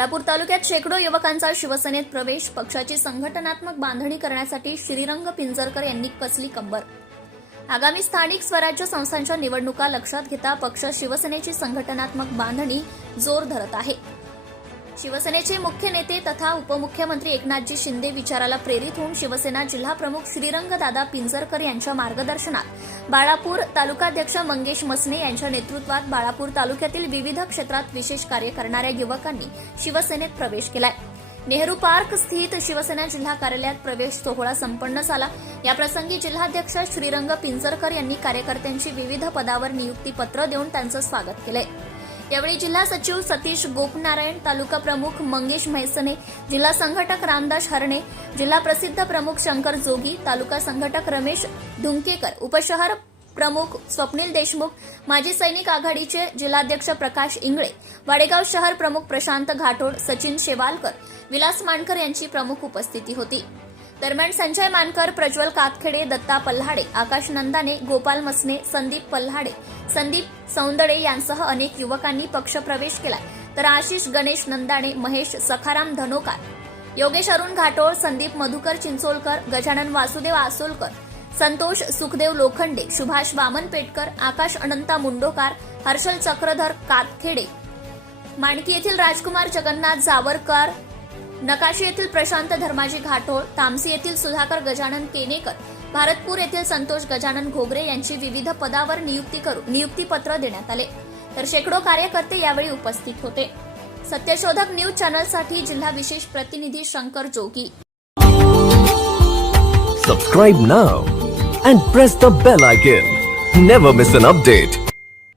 बाळापूर तालुक्यात शेकडो युवकांचा शिवसेनेत प्रवेश. पक्षाची संघटनात्मक बांधणी करण्यासाठी श्रीरंग पिंजरकर यांनी कसली कंबर. आगामी स्थानिक स्वराज्य संस्थांच्या निवडणुका लक्षात घेता पक्ष शिवसेनेची संघटनात्मक बांधणी जोर धरत आहे. शिवसेनेचे मुख्य नेते तथा उपमुख्यमंत्री एकनाथजी शिंदे विचाराला प्रेरित होऊन शिवसेना जिल्हाप्रमुख श्रीरंगदादा पिंजरकर यांच्या मार्गदर्शनात बाळापूर तालुकाध्यक्ष मंगेश मसने यांच्या नेतृत्वात बाळापूर तालुक्यातील विविध क्षेत्रात विशेष कार्य करणाऱ्या युवकांनी शिवसेनेत प्रवेश केलाय. नेहरू पार्क स्थित शिवसेना जिल्हा कार्यालयात प्रवेश सोहळा संपन्न झाला. याप्रसंगी जिल्हाध्यक्ष श्रीरंग पिंजरकर यांनी कार्यकर्त्यांची विविध पदावर नियुक्तीपत्र देऊन त्यांचं स्वागत केलंय. यावेळी जिल्हा सचिव सतीश गोपनारायण, तालुका प्रमुख मंगेश म्हैसने, जिल्हा संघटक रामदास हरणे, जिल्हा प्रसिद्ध प्रमुख शंकर जोगी, तालुका संघटक रमेश धुंकेकर, उपशहर प्रमुख स्वप्नील देशमुख, माजी सैनिक आघाडीचे जिल्हाध्यक्ष प्रकाश इंगळे, वाडेगाव शहर प्रमुख प्रशांत घाटोड, सचिन शेवालकर, विलास मानकर यांची प्रमुख उपस्थिती होती. दरम्यान संजय मानकर, प्रज्वल कातखेडे, दत्ता पल्हाडे, आकाश नंदाने, गोपाल मसने, संदीप पल्हाडे, संदीप सौंदडे यांसह अनेक युवकांनी पक्षप्रवेश केला. तर आशिष गणेश नंदाणे, महेश सखाराम धनोकार, योगेश अरुण घाटोळ, संदीप मधुकर चिंचोलकर, गजानन वासुदेव आसोलकर, संतोष सुखदेव लोखंडे, सुभाष वामन पेटकर, आकाश अनंता मुंडोकार, हर्षल चक्रधर कातखेडे, माणकी येथील राजकुमार जगन्नाथ जावरकर, नकाशी येथील प्रशांत धर्माजी घाटोळ, तामसी येथील सुधाकर गजानन केनेकर, भारतपूर येथील संतोष गजानन घोगरे यांची विविध पदावर नियुक्तीपत्र देण्यात आले. तर शेकडो कार्यकर्ते यावेळी उपस्थित होते. सत्यशोधक न्यूज चॅनलसाठी जिल्हा विशेष प्रतिनिधी शंकर जोगी. Subscribe now and press the bell icon. Never miss an update.